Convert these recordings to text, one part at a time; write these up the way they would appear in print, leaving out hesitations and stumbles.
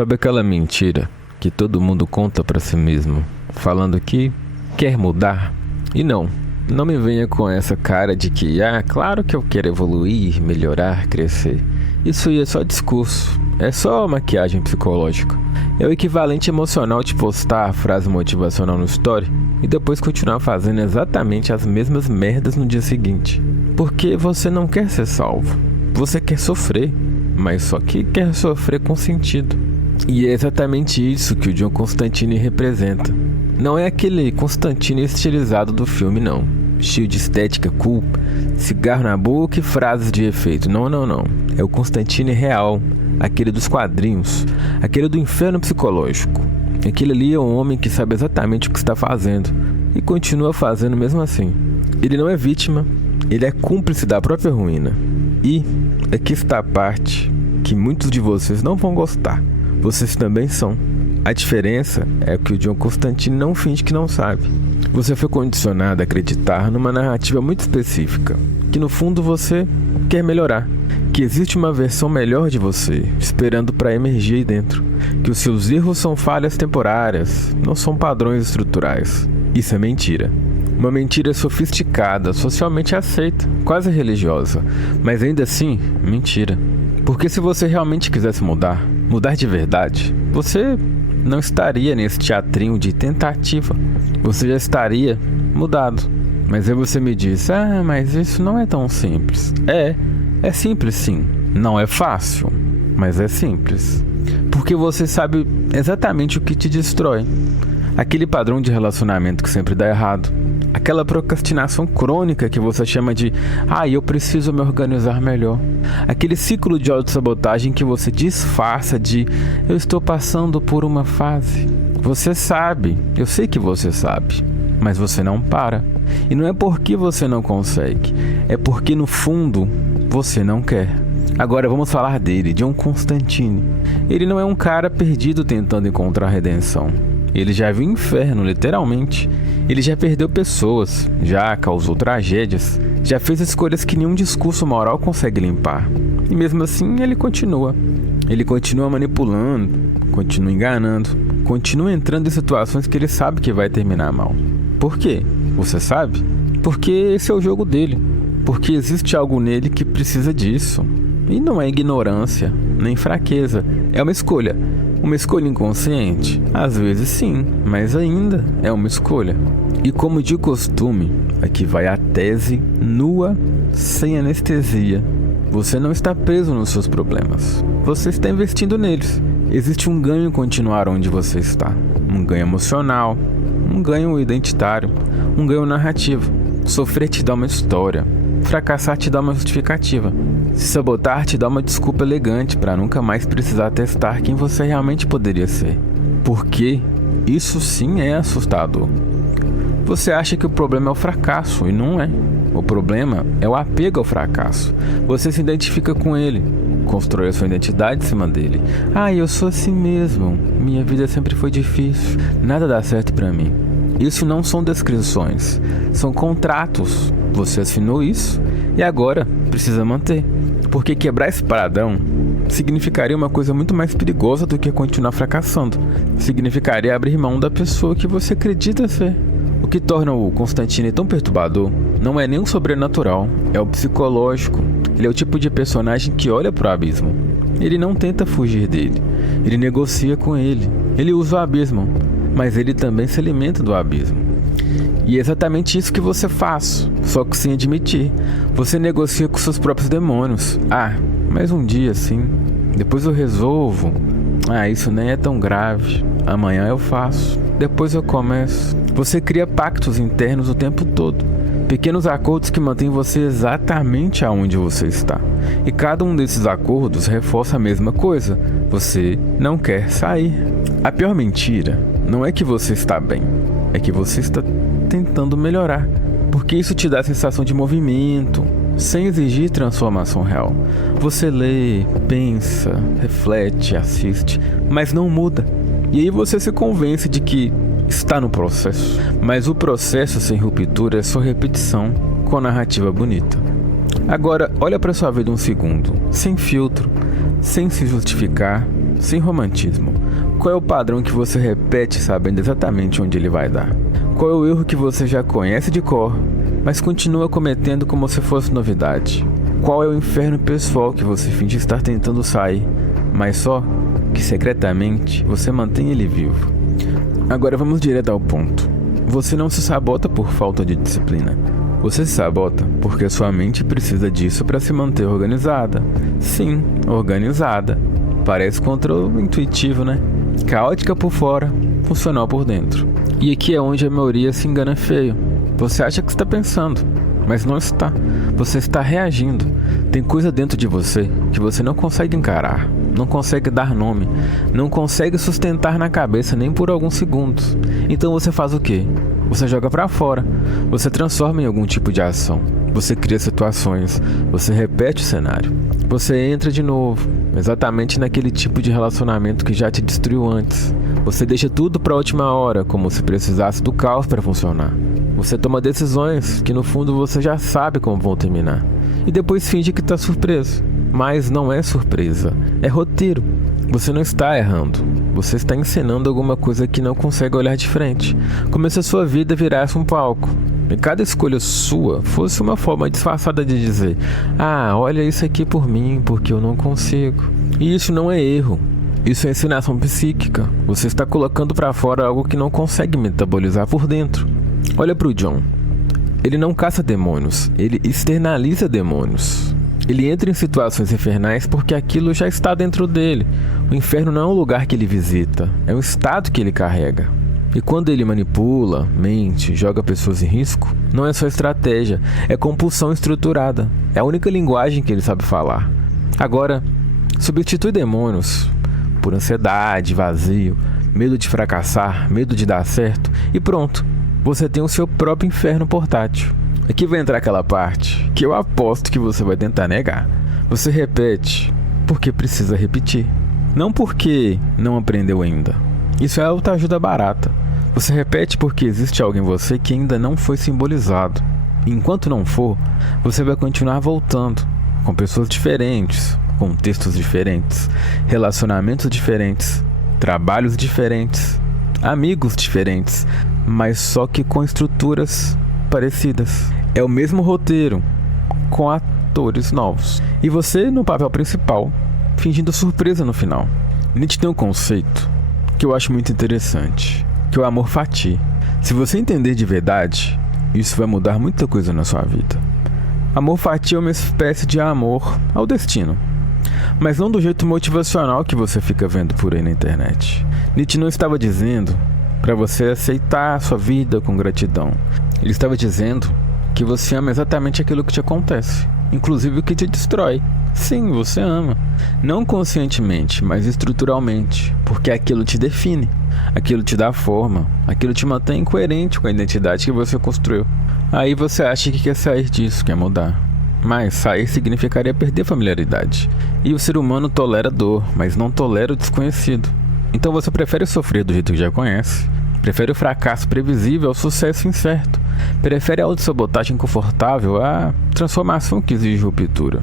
Sabe aquela mentira que todo mundo conta pra si mesmo, falando que quer mudar? E não me venha com essa cara de que, claro que eu quero evoluir, melhorar, crescer. Isso aí é só discurso, é só maquiagem psicológica. É o equivalente emocional de postar a frase motivacional no story e depois continuar fazendo exatamente as mesmas merdas no dia seguinte. Porque você não quer ser salvo, você quer sofrer, mas só que quer sofrer com sentido. E é exatamente isso que o John Constantine representa. Não é aquele Constantine estilizado do filme, não. Cheio de estética cool, cigarro na boca e frases de efeito. Não. É o Constantine real, aquele dos quadrinhos, aquele do inferno psicológico. Aquele ali é um homem que sabe exatamente o que está fazendo e continua fazendo mesmo assim. Ele não é vítima, ele é cúmplice da própria ruína. E aqui está a parte que muitos de vocês não vão gostar. Vocês também são. A diferença é que o John Constantine não finge que não sabe. Você foi condicionado a acreditar numa narrativa muito específica, que no fundo você quer melhorar, que existe uma versão melhor de você, esperando para emergir aí dentro, que os seus erros são falhas temporárias, não são padrões estruturais. Isso é mentira. Uma mentira sofisticada, socialmente aceita, quase religiosa, mas ainda assim, mentira. Porque se você realmente quisesse mudar de verdade, você não estaria nesse teatrinho de tentativa. Você já estaria mudado. Mas aí você me diz, mas isso não é tão simples. É simples sim. Não é fácil, mas é simples. Porque você sabe exatamente o que te destrói. Aquele padrão de relacionamento que sempre dá errado. Aquela procrastinação crônica que você chama de eu preciso me organizar melhor. Aquele ciclo de autossabotagem que você disfarça de eu estou passando por uma fase. Você sabe, eu sei que você sabe, mas você não para. E não é porque você não consegue, é porque no fundo você não quer. Agora vamos falar dele, John Constantine. Ele não é um cara perdido tentando encontrar redenção. Ele já viu o inferno, literalmente. Ele já perdeu pessoas, já causou tragédias, já fez escolhas que nenhum discurso moral consegue limpar. E mesmo assim, ele continua. Ele continua manipulando, continua enganando, continua entrando em situações que ele sabe que vai terminar mal. Por quê? Você sabe? Porque esse é o jogo dele. Porque existe algo nele que precisa disso. E não é ignorância, nem fraqueza. É uma escolha. Uma escolha inconsciente? Às vezes sim, mas ainda é uma escolha. E como de costume, aqui vai a tese nua, sem anestesia. Você não está preso nos seus problemas. Você está investindo neles. Existe um ganho em continuar onde você está. Um ganho emocional, um ganho identitário, um ganho narrativo. Sofrer te dá uma história. Fracassar te dá uma justificativa. Se sabotar te dá uma desculpa elegante para nunca mais precisar testar quem você realmente poderia ser. Porque isso sim é assustador. Você acha que o problema é o fracasso e não é. O problema é o apego ao fracasso. Você se identifica com ele, constrói a sua identidade em cima dele. Eu sou assim mesmo. Minha vida sempre foi difícil. Nada dá certo para mim. Isso não são descrições, são contratos. Você assinou isso e agora precisa manter. Porque quebrar esse padrão significaria uma coisa muito mais perigosa do que continuar fracassando. Significaria abrir mão da pessoa que você acredita ser. O que torna o Constantine tão perturbador não é nem o sobrenatural, é o psicológico. Ele é o tipo de personagem que olha para o abismo. Ele não tenta fugir dele, ele negocia com ele. Ele usa o abismo, mas ele também se alimenta do abismo. E é exatamente isso que você faz, só que sem admitir. Você negocia com seus próprios demônios. Mas um dia sim, depois eu resolvo. Isso nem é tão grave. Amanhã eu faço, depois eu começo. Você cria pactos internos o tempo todo. Pequenos acordos que mantêm você exatamente aonde você está. E cada um desses acordos reforça a mesma coisa. Você não quer sair. A pior mentira não é que você está bem, é que você está tentando melhorar. Porque isso te dá a sensação de movimento, sem exigir transformação real. Você lê, pensa, reflete, assiste, mas não muda. E aí você se convence de que está no processo. Mas o processo sem ruptura é só repetição com a narrativa bonita. Agora, olha para sua vida um segundo, sem filtro, sem se justificar, sem romantismo. Qual é o padrão que você repete sabendo exatamente onde ele vai dar? Qual é o erro que você já conhece de cor, mas continua cometendo como se fosse novidade? Qual é o inferno pessoal que você finge estar tentando sair, mas só que secretamente você mantém ele vivo? Agora vamos direto ao ponto. Você não se sabota por falta de disciplina. Você se sabota porque sua mente precisa disso para se manter organizada. Sim, organizada. Parece contra-intuitivo, né? Caótica por fora, funcional por dentro. E aqui é onde a maioria se engana feio. Você acha que está pensando, mas não está. Você está reagindo. Tem coisa dentro de você que você não consegue encarar, não consegue dar nome, não consegue sustentar na cabeça nem por alguns segundos. Então você faz o quê? Você joga pra fora, você transforma em algum tipo de ação, você cria situações, você repete o cenário, você entra de novo, exatamente naquele tipo de relacionamento que já te destruiu antes. Você deixa tudo pra última hora, como se precisasse do caos para funcionar. Você toma decisões que no fundo você já sabe como vão terminar, e depois finge que tá surpreso. Mas não é surpresa, é roteiro. Você não está errando, você está encenando alguma coisa que não consegue olhar de frente, como se a sua vida virasse um palco e cada escolha sua fosse uma forma disfarçada de dizer: ah, olha isso aqui por mim, porque eu não consigo. E isso não é erro, isso é encenação psíquica. Você está colocando para fora algo que não consegue metabolizar por dentro. Olha para o John, ele não caça demônios, ele externaliza demônios. Ele entra em situações infernais porque aquilo já está dentro dele. O inferno não é um lugar que ele visita, é um estado que ele carrega. E quando ele manipula, mente, joga pessoas em risco, não é só estratégia, é compulsão estruturada. É a única linguagem que ele sabe falar. Agora, substitui demônios por ansiedade, vazio, medo de fracassar, medo de dar certo e pronto, você tem o seu próprio inferno portátil. Aqui vai entrar aquela parte que eu aposto que você vai tentar negar. Você repete porque precisa repetir, não porque não aprendeu ainda. Isso é autoajuda barata. Você repete porque existe algo em você que ainda não foi simbolizado. E enquanto não for, você vai continuar voltando, com pessoas diferentes, contextos diferentes, relacionamentos diferentes, trabalhos diferentes, amigos diferentes, mas só que com estruturas parecidas. É o mesmo roteiro, com atores novos. E você no papel principal, fingindo surpresa no final. Nietzsche tem um conceito que eu acho muito interessante, que é o amor fati. Se você entender de verdade, isso vai mudar muita coisa na sua vida. Amor fati é uma espécie de amor ao destino, mas não do jeito motivacional que você fica vendo por aí na internet. Nietzsche não estava dizendo para você aceitar a sua vida com gratidão. Ele estava dizendo que você ama exatamente aquilo que te acontece, inclusive o que te destrói. Sim, você ama. Não conscientemente, mas estruturalmente, porque aquilo te define, aquilo te dá forma, aquilo te mantém coerente com a identidade que você construiu. Aí você acha que quer sair disso, quer mudar. Mas sair significaria perder familiaridade. E o ser humano tolera dor, mas não tolera o desconhecido. Então você prefere sofrer do jeito que já conhece, prefere o fracasso previsível ao sucesso incerto, prefere a autossabotagem confortável à transformação que exige ruptura.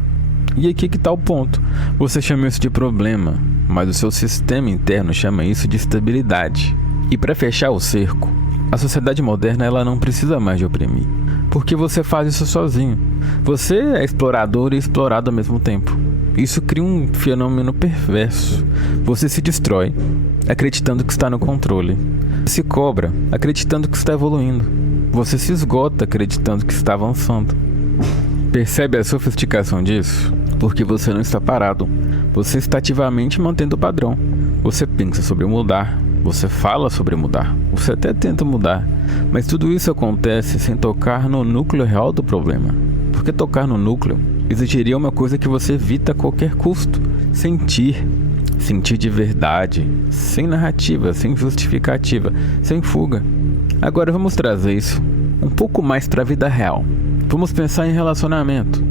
E aqui que está o ponto. Você chama isso de problema, mas o seu sistema interno chama isso de estabilidade. E para fechar o cerco, a sociedade moderna ela não precisa mais de oprimir, porque você faz isso sozinho. Você é explorador e explorado ao mesmo tempo. Isso cria um fenômeno perverso. Você se destrói, acreditando que está no controle. Se cobra, acreditando que está evoluindo. Você se esgota, acreditando que está avançando. Percebe a sofisticação disso? Porque você não está parado. Você está ativamente mantendo o padrão. Você pensa sobre mudar. Você fala sobre mudar. Você até tenta mudar. Mas tudo isso acontece sem tocar no núcleo real do problema. Porque tocar no núcleo exigiria uma coisa que você evita a qualquer custo. Sentir de verdade, sem narrativa, sem justificativa, sem fuga. Agora vamos trazer isso um pouco mais para a vida real. Vamos pensar em relacionamento.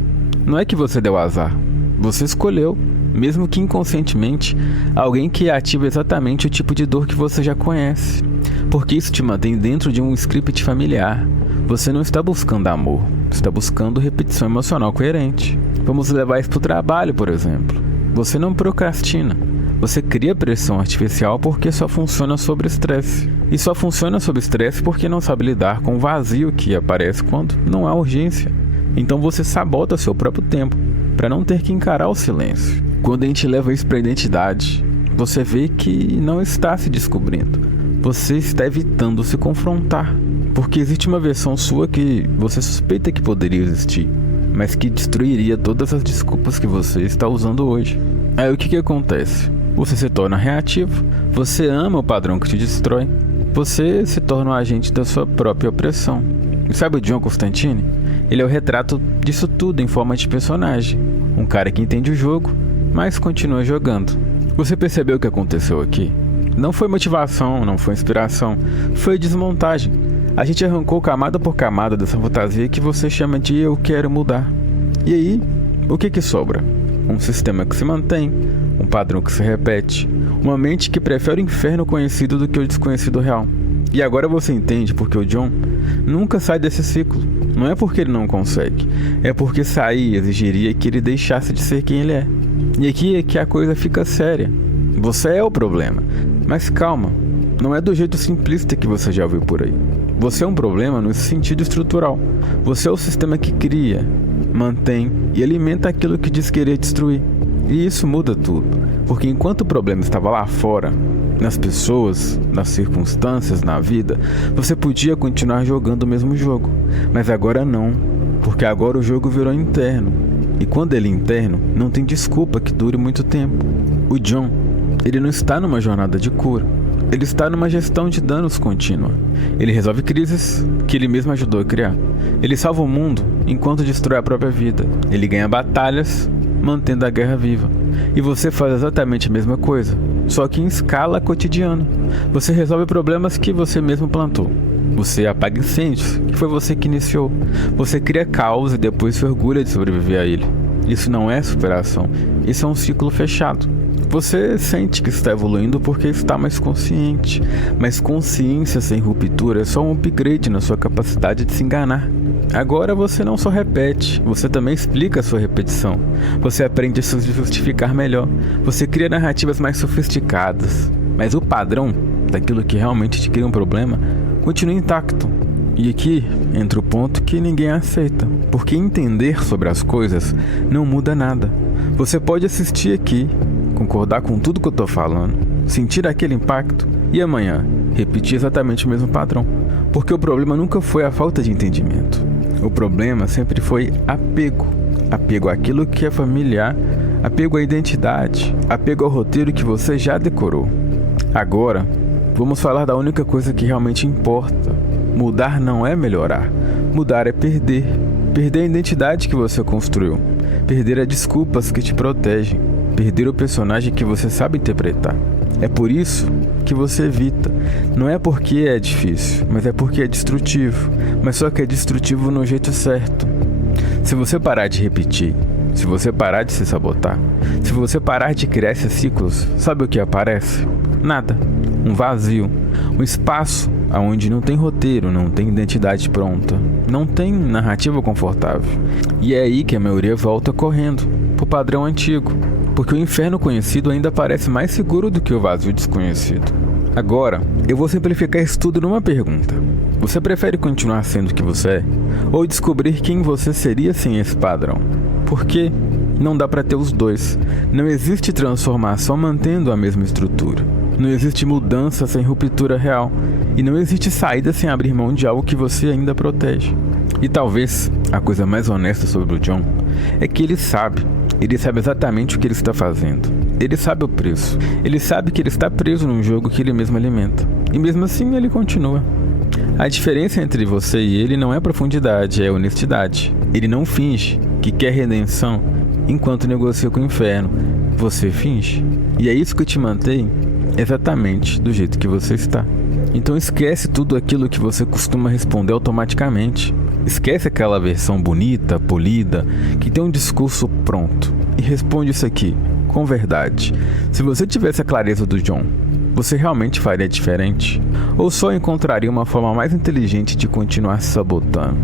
Não é que você deu azar, você escolheu, mesmo que inconscientemente, alguém que ativa exatamente o tipo de dor que você já conhece. Porque isso te mantém dentro de um script familiar. Você não está buscando amor, está buscando repetição emocional coerente. Vamos levar isso para o trabalho, por exemplo. Você não procrastina, Você cria pressão artificial porque só funciona sob estresse. E só funciona sob estresse porque não sabe lidar com o vazio que aparece quando não há urgência. Então você sabota seu próprio tempo para não ter que encarar o silêncio. Quando a gente leva isso para a identidade, você vê que não está se descobrindo. Você está evitando se confrontar. Porque existe uma versão sua que você suspeita que poderia existir, mas que destruiria todas as desculpas que você está usando hoje. Aí o que acontece? Você se torna reativo, você ama o padrão que te destrói, você se torna um agente da sua própria opressão. E sabe o John Constantine? Ele é o retrato disso tudo em forma de personagem. Um cara que entende o jogo, mas continua jogando. Você percebeu o que aconteceu aqui? Não foi motivação, não foi inspiração, foi desmontagem. A gente arrancou camada por camada dessa fantasia que você chama de eu quero mudar. E aí, o que sobra? Um sistema que se mantém, um padrão que se repete, uma mente que prefere o inferno conhecido do que o desconhecido real. E agora você entende porque o John nunca sai desse ciclo. Não é porque ele não consegue, é porque sair exigiria que ele deixasse de ser quem ele é. E aqui é que a coisa fica séria. Você é o problema, mas calma, não é do jeito simplista que você já ouviu por aí. Você é um problema no sentido estrutural. Você é o sistema que cria, mantém e alimenta aquilo que diz querer destruir. E isso muda tudo, porque enquanto o problema estava lá fora, nas pessoas, nas circunstâncias, na vida, você podia continuar jogando o mesmo jogo. Mas agora não, porque agora o jogo virou interno. E quando ele é interno, não tem desculpa que dure muito tempo. O John, ele não está numa jornada de cura. Ele está numa gestão de danos contínua. Ele resolve crises que ele mesmo ajudou a criar. Ele salva o mundo enquanto destrói a própria vida. Ele ganha batalhas, mantendo a guerra viva. E você faz exatamente a mesma coisa, só que em escala cotidiana. Você resolve problemas que você mesmo plantou. Você apaga incêndios, que foi você que iniciou. Você cria caos e depois se orgulha de sobreviver a ele. Isso não é superação, isso é um ciclo fechado. Você sente que está evoluindo porque está mais consciente, mas consciência sem ruptura é só um upgrade na sua capacidade de se enganar. Agora você não só repete, você também explica a sua repetição. Você aprende a se justificar melhor, você cria narrativas mais sofisticadas, mas o padrão daquilo que realmente te cria um problema continua intacto. E aqui entra o ponto que ninguém aceita, porque entender sobre as coisas não muda nada. Você pode assistir aqui, concordar com tudo que eu tô falando, sentir aquele impacto e amanhã repetir exatamente o mesmo padrão. Porque o problema nunca foi a falta de entendimento. O problema sempre foi apego. Apego àquilo que é familiar, apego à identidade, apego ao roteiro que você já decorou. Agora, vamos falar da única coisa que realmente importa. Mudar não é melhorar. Mudar é perder. Perder a identidade que você construiu. Perder as desculpas que te protegem. Perder o personagem que você sabe interpretar. É por isso que você evita. Não é porque é difícil, mas é porque é destrutivo. Mas só que é destrutivo no jeito certo. Se você parar de repetir, se você parar de se sabotar, se você parar de criar esses ciclos, sabe o que aparece? Nada. Um vazio. Um espaço onde não tem roteiro, não tem identidade pronta, não tem narrativa confortável. E é aí que a maioria volta correndo pro padrão antigo. Porque o inferno conhecido ainda parece mais seguro do que o vazio desconhecido. Agora, eu vou simplificar isso tudo numa pergunta. Você prefere continuar sendo o que você é? Ou descobrir quem você seria sem esse padrão? Porque não dá para ter os dois. Não existe transformação mantendo a mesma estrutura. Não existe mudança sem ruptura real. E não existe saída sem abrir mão de algo que você ainda protege. E talvez a coisa mais honesta sobre o John é que ele sabe exatamente o que ele está fazendo. Ele sabe o preço. Ele sabe que ele está preso num jogo que ele mesmo alimenta. E mesmo assim ele continua. A diferença entre você e ele não é profundidade, é honestidade. Ele não finge que quer redenção enquanto negocia com o inferno. Você finge. E é isso que te mantém exatamente do jeito que você está. Então esquece tudo aquilo que você costuma responder automaticamente. Esquece aquela versão bonita, polida, que tem um discurso pronto. E responde isso aqui, com verdade. Se você tivesse a clareza do John, você realmente faria diferente? Ou só encontraria uma forma mais inteligente de continuar se sabotando?